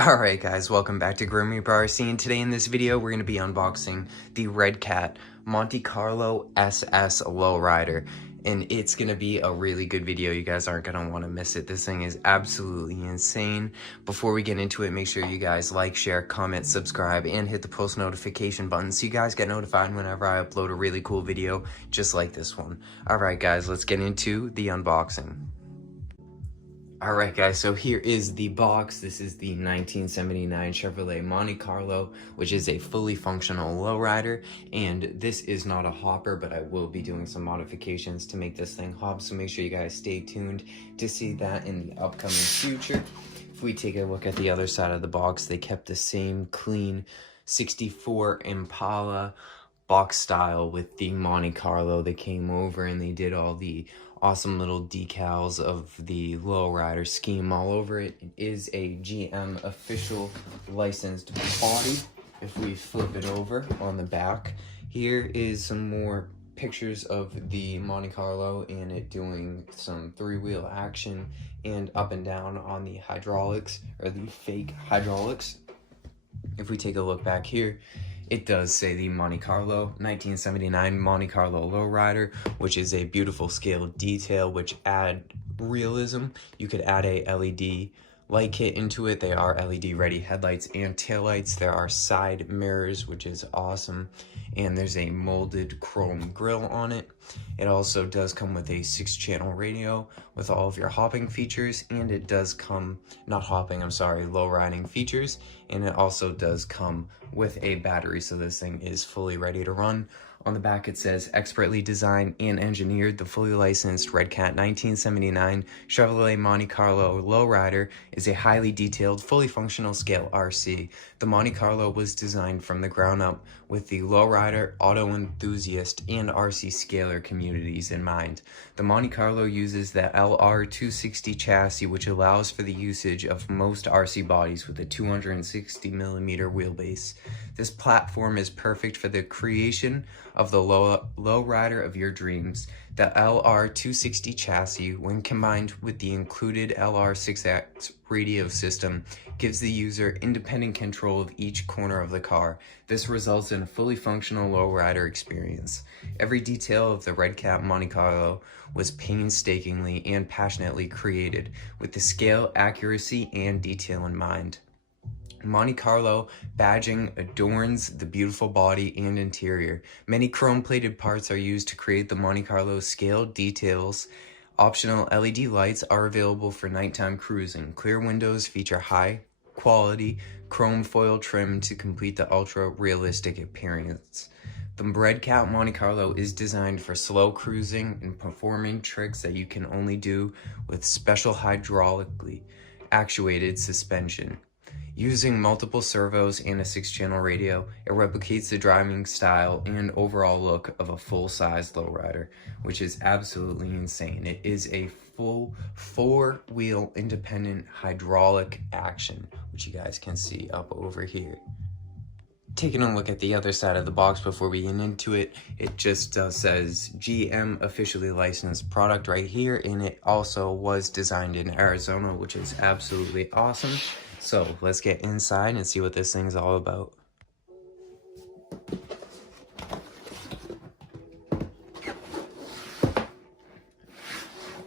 Alright guys, welcome back to Grimmy RC, and today in this video we're going to be unboxing the Redcat Monte Carlo SS Lowrider, and it's going to be a really good video. You guys aren't going to want to miss it. This thing is absolutely insane. Before we get into it, make sure you guys like, share, comment, subscribe, and hit the post notification button so you guys get notified whenever I upload a really cool video just like this one. Alright guys, let's get into the unboxing. Alright guys, so here is the box. This is the 1979 Chevrolet Monte Carlo, which is a fully functional lowrider, and this is not a hopper, but I will be doing some modifications to make this thing hop, so make sure you guys stay tuned to see that in the upcoming future. If we take a look at the other side of the box, they kept the same clean 64 Impala box style with the Monte Carlo. They came over and they did all the awesome little decals of the lowrider scheme all over it. It is a GM official licensed body. If we flip it over on the back, here is some more pictures of the Monte Carlo and it doing some three-wheel action and up and down on the hydraulics, or the fake hydraulics. If we take a look back here, it does say the Monte Carlo 1979 Monte Carlo Lowrider, which is a beautiful scale detail which add realism. You could add a LED light kit into it. They are LED ready headlights and taillights. There are side mirrors, which is awesome, and there's a molded chrome grille on it. It also does come with a 6-channel radio with all of your hopping features, and it does come, not hopping, I'm sorry, low riding features, and it also does come with a battery, so this thing is fully ready to run. On the back it says, expertly designed and engineered, the fully licensed Redcat 1979 Chevrolet Monte Carlo Lowrider is a highly detailed, fully functional scale RC. The Monte Carlo was designed from the ground up with the lowrider, auto enthusiast, and RC scaler communities in mind. The Monte Carlo uses the LR260 chassis, which allows for the usage of most RC bodies with a 260mm wheelbase. This platform is perfect for the creation of the lowrider of your dreams. The LR260 chassis, when combined with the included LR6X radio system, gives the user independent control of each corner of the car. This results in a fully functional lowrider experience. Every detail of the Redcat Monte Carlo was painstakingly and passionately created, with the scale, accuracy, and detail in mind. Monte Carlo badging adorns the beautiful body and interior. Many chrome-plated parts are used to create the Monte Carlo scale details. Optional LED lights are available for nighttime cruising. Clear windows feature high-quality chrome foil trim to complete the ultra-realistic appearance. The Redcat Monte Carlo is designed for slow cruising and performing tricks that you can only do with special hydraulically actuated suspension. Using multiple servos and a 6-channel radio, it replicates the driving style and overall look of a full-size lowrider, which is absolutely insane. It is a full 4-wheel independent hydraulic action, which you guys can see up over here. Taking a look at the other side of the box before we get into it, it just says GM officially licensed product right here, and it also was designed in Arizona, which is absolutely awesome. So let's get inside and see what this thing's all about.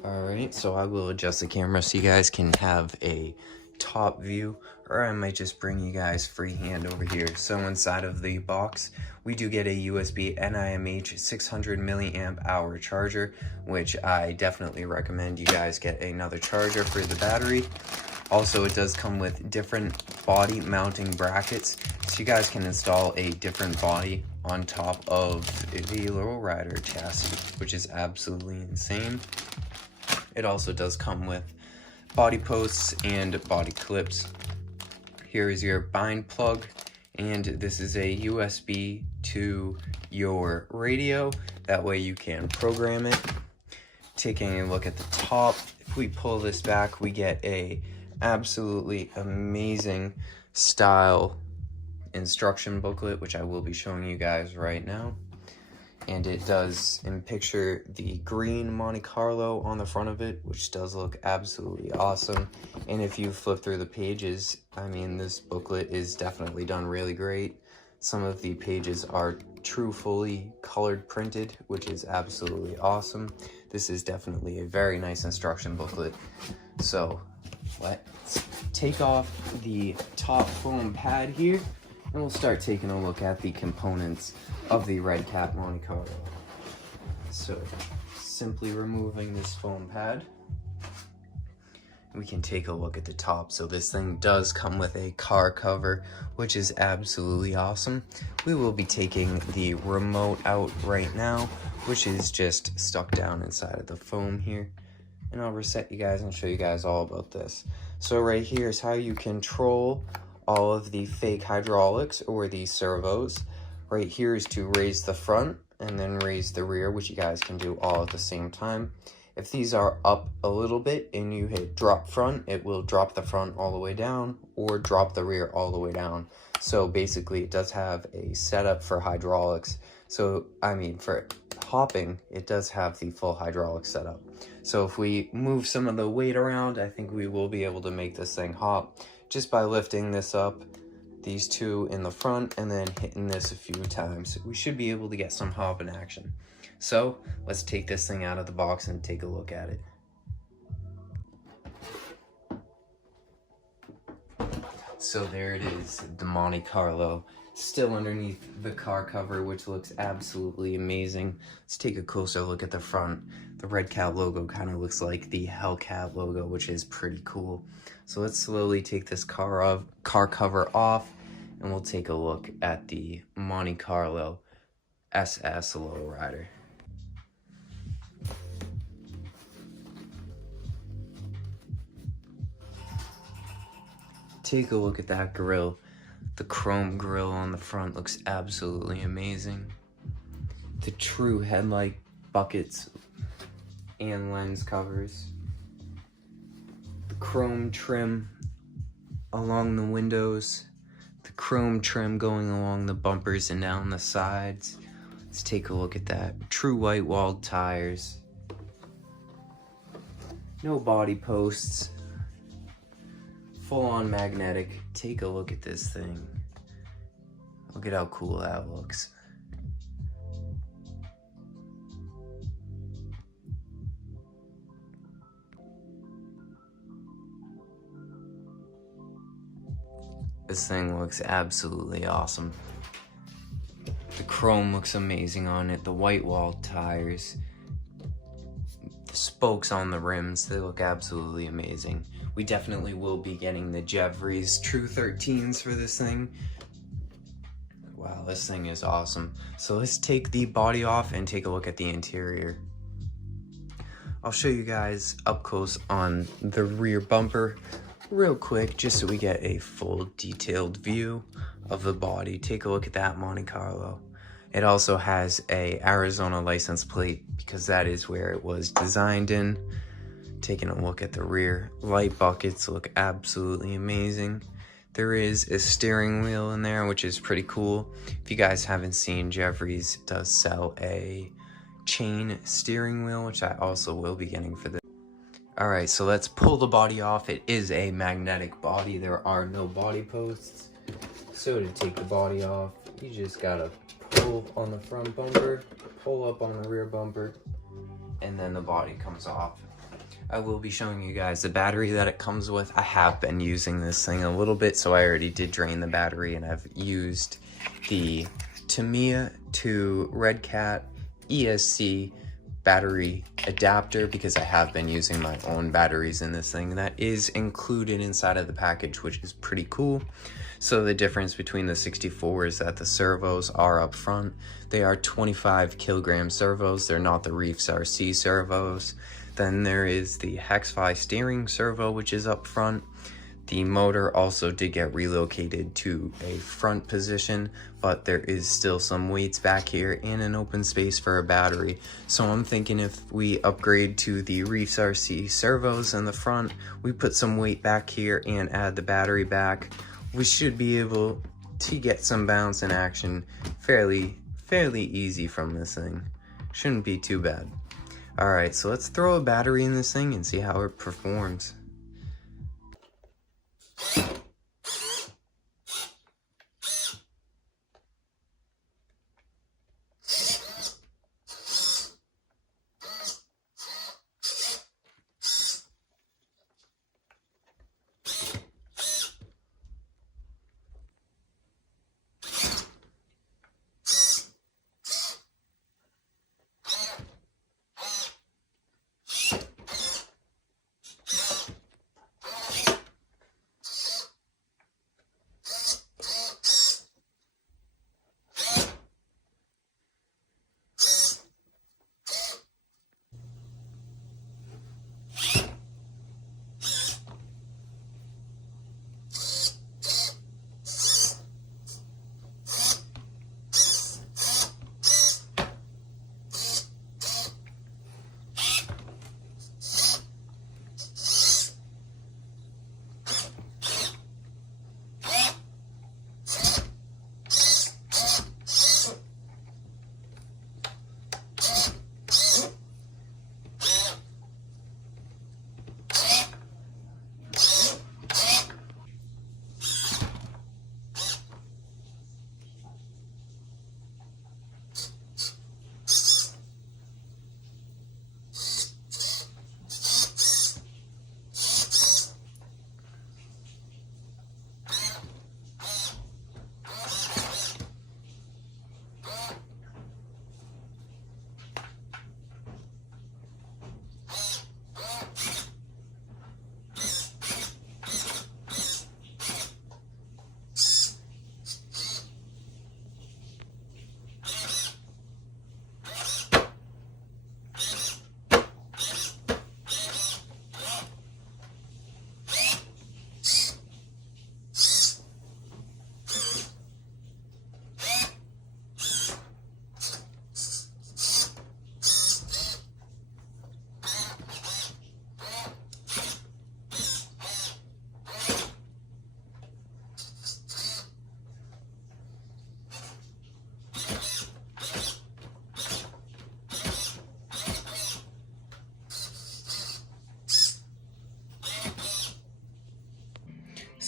Alright, so I will adjust the camera so you guys can have a top view, or I might just bring you guys freehand over here. So inside of the box, we do get a USB NiMH 600 milliamp hour charger, which I definitely recommend you guys get another charger for the battery. Also, it does come with different body mounting brackets, so you guys can install a different body on top of the lowrider chassis, which is absolutely insane. It also does come with body posts and body clips. Here is your bind plug, and this is a USB to your radio. That way you can program it. Taking a look at the top, if we pull this back, we get a absolutely amazing style instruction booklet, which I will be showing you guys right now. And it does picture the green Monte Carlo on the front of it, which does look absolutely awesome. And if you flip through the pages, I mean, this booklet is definitely done really great. Some of the pages are true fully colored printed, which is absolutely awesome. This is definitely a very nice instruction booklet. So let's take off the top foam pad here, and we'll start taking a look at the components of the Redcat Monte Carlo. So simply removing this foam pad, we can take a look at the top. So this thing does come with a car cover, which is absolutely awesome. We will be taking the remote out right now, which is just stuck down inside of the foam here. And I'll reset you guys and show you guys all about this. So right here is how you control all of the fake hydraulics or the servos. Right here is to raise the front and then raise the rear, which you guys can do all at the same time. If these are up a little bit and you hit drop front, it will drop the front all the way down or drop the rear all the way down. So basically it does have a setup for hydraulics. So I mean, for hopping, it does have the full hydraulic setup. So if we move some of the weight around, I think we will be able to make this thing hop just by lifting this up, these two in the front, and then hitting this a few times. We should be able to get some hop in action. So let's take this thing out of the box and take a look at it. So there it is, the Monte Carlo, still underneath the car cover, which looks absolutely amazing. Let's take a closer look at the front. The Redcat logo kind of looks like the Hellcat logo, which is pretty cool. So let's slowly take this car cover off, and we'll take a look at the Monte Carlo SS Lowrider. Take a look at that grille. The chrome grille on the front looks absolutely amazing. The true headlight buckets and lens covers. The chrome trim along the windows. The chrome trim going along the bumpers and down the sides. Let's take a look at that. True white walled tires. No body posts. Full on magnetic. Take a look at this thing. Look at how cool that looks. This thing looks absolutely awesome. The chrome looks amazing on it. The white walled tires. The spokes on the rims, they look absolutely amazing. We definitely will be getting the Jeffries True 13s for this thing. Wow, this thing is awesome. So let's take the body off and take a look at the interior. I'll show you guys up close on the rear bumper real quick, just so we get a full detailed view of the body. Take a look at that Monte Carlo. It also has a Arizona license plate because that is where it was designed in. Taking a look at the rear, light buckets look absolutely amazing. There is a steering wheel in there, which is pretty cool. If you guys haven't seen, Jeffries does sell a chain steering wheel, which I also will be getting for this. Alright, so let's pull the body off. It is a magnetic body. There are no body posts. So to take the body off, you just gotta pull on the front bumper, pull up on the rear bumper, and then the body comes off. I will be showing you guys the battery that it comes with. I have been using this thing a little bit, so I already did drain the battery, and I've used the Tamiya to Redcat ESC battery adapter because I have been using my own batteries in this thing. That is included inside of the package, which is pretty cool. So the difference between the 64 is that the servos are up front. They are 25 kilogram servos. They're not the Reefs RC servos. Then there is the Hexfi steering servo, which is up front. The motor also did get relocated to a front position, but there is still some weights back here and an open space for a battery. So I'm thinking if we upgrade to the Reefs RC servos in the front, we put some weight back here and add the battery back, we should be able to get some bounce in action fairly fairly easy from this thing. Shouldn't be too bad. Alright, so let's throw a battery in this thing and see how it performs.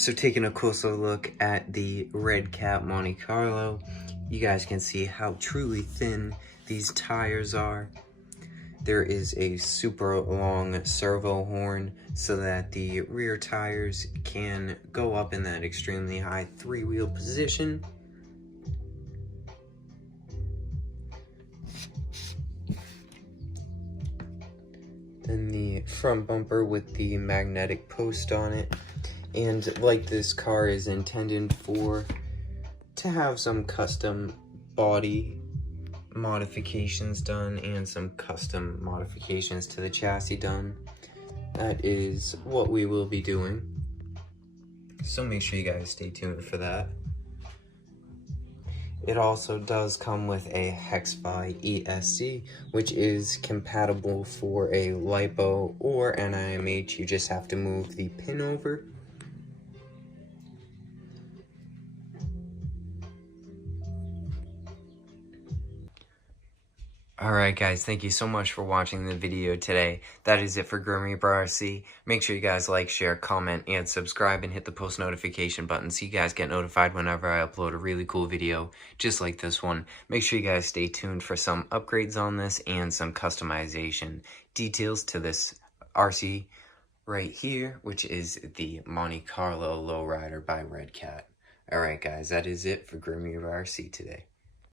So taking a closer look at the Redcat Monte Carlo, you guys can see how truly thin these tires are. There is a super long servo horn so that the rear tires can go up in that extremely high three-wheel position. Then the front bumper with the magnetic post on it. And like this car is intended to have some custom body modifications done and some custom modifications to the chassis done. That is what we will be doing. So make sure you guys stay tuned for that. It also does come with a Hex-By ESC, which is compatible for a LiPo or NiMH. You just have to move the pin over. Alright guys, thank you so much for watching the video today. That is it for Grim Reaper RC. Make sure you guys like, share, comment, and subscribe, and hit the post notification button so you guys get notified whenever I upload a really cool video just like this one. Make sure you guys stay tuned for some upgrades on this and some customization details to this RC right here, which is the Monte Carlo Lowrider by Redcat. Alright guys, that is it for Grim Reaper RC today.